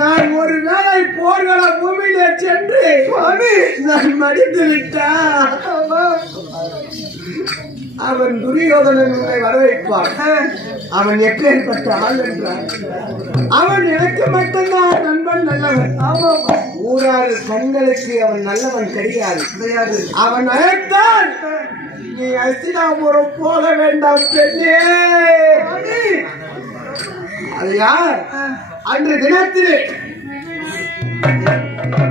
நான் ஒரு வேளை போர்கள பூமியிலே சென்று நான் மடிந்து விட்டான். அவன் துரியோதனன் உன்னை வரவைப்பான் அவன் எப்பேற்பட்ட ஆள் என்றான். அவன் எனக்கு மட்டும்தான் நண்பன் நல்லவன். ஊராறு கண்களுக்கு அவன் நல்லவன் கிடையாது கிடையாது அவன் அழைத்தான். நீ அஸ்தினாபுரம் போக வேண்டாம் பெண்ணே. அது யார்? அன்று தினத்திலே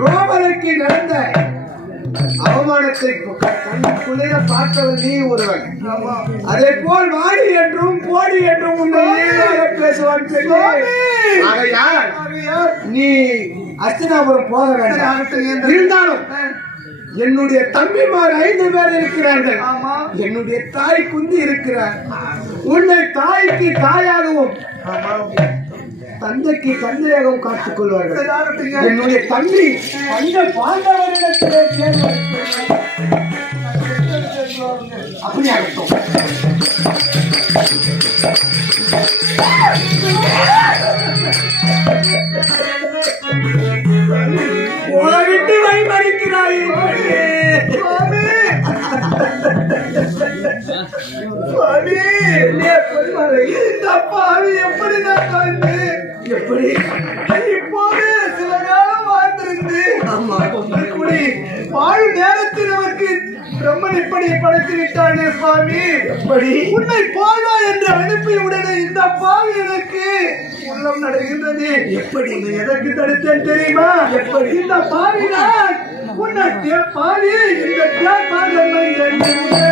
ரோமனுக்கு நடந்த அவமானத்தை குளிர பார்த்தவன் நீ ஒருவன். அதே போல் வாடி என்றும் போடி என்றும் பேசுவான். ஆகையால் நீ அஸ்தினாபுரம் போக வேண்டாம். இருந்தாலும் என்னுடைய தம்பிமார் ஐந்து பேர் இருக்கிறார்கள். என்னுடைய தாய் குந்தி இருக்கிறார். உன்னை தாய்க்கு தாயாகவும் தந்தைக்கு தந்தையாகவும் காத்துக் கொள்வார்கள். என்னுடைய தம்பி பஞ்ச பாண்டவரிடத்திலே சேர்வார். வைமறிக்கிறாய் எப்படி இப்போது சில காலம் வாழ்ந்திருந்து குடி வாழு நேரத்தில் நமக்கு பிரம்மன் இப்படி படைத்து விட்டானே சுவாமி. எப்படி உன்னை பாழ்வா என்று அனுப்பிய உடனே இந்த பாவி எனக்கு உள்ளம் நடைகின்றது எப்படி எதற்கு தடுத்தேன் தெரியுமா? எப்படி? இந்த பாவி நான் உன்னை தே- இந்த தேப்பாதம்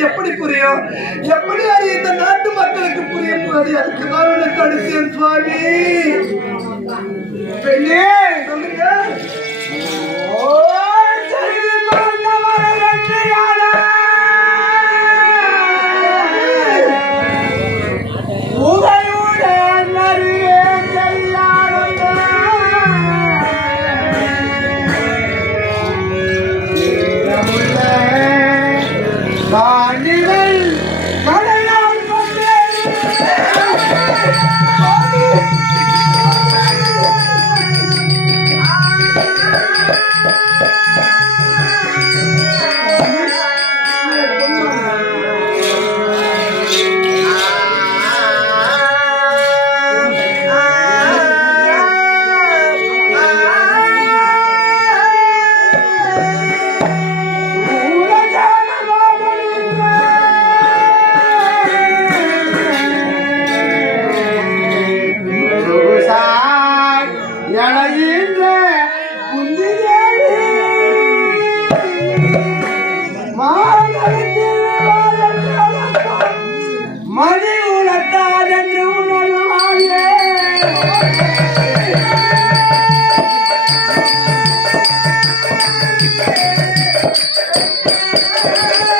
எப்படி புரியும்? எப்படி அது இந்த நாட்டு மக்களுக்கு புரியும்? போது அதுக்கு நான் தடுத்தேன் சுவாமி? பெண்ணே! Yeah.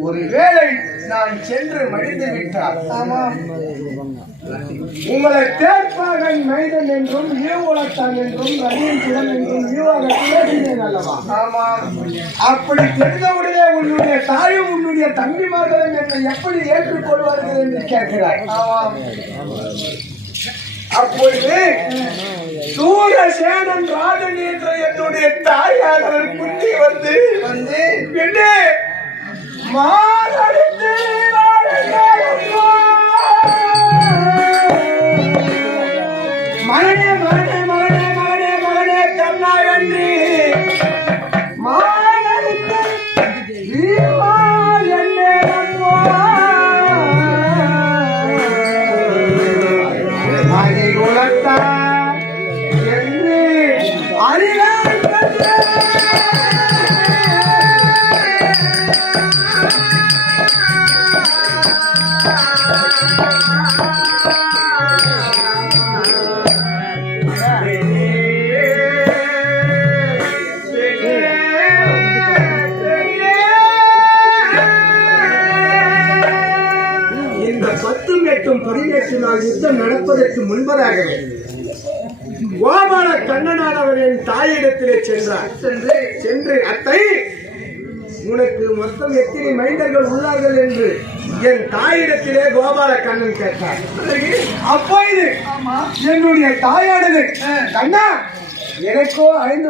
ஒருவேளை நான் சென்று மடிந்து விட்டால் உங்களை தேர்ப்பாகன் மைதன் என்றும் ஈவுலத்தான் என்றும் ரவியின் சுடன் என்றும் ஈவாக பேசினேன் அல்லவா? அப்படி தெரிந்தவுடனே உன்னுடைய தாயும் உன்னுடைய தம்பிமார்களும் என்னை எப்படி ஏற்றுக்கொள்வார்கள் என்று கேட்கிறாய்? அப்பொழுது சூரசேனன் ராஜன் என்ற என்னுடைய தாயாளர் புத்தி வந்து வந்து பெண்ணே Margarida! யுத்தம் நடப்பதற்கு முன்பதாகவே கோபால கண்ணனானவர் என் தாயிடத்திலே சென்றார். சென்று. சென்று அத்தை உனக்கு மொத்தம் எத்தனை மைந்தர்கள் உள்ளார்கள் என்று என் தாயிடத்திலே கோபால கண்ணன் கேட்டார். அப்பொழுது என்னுடைய தாயானது கண்ணா எனக்கோ ஐந்து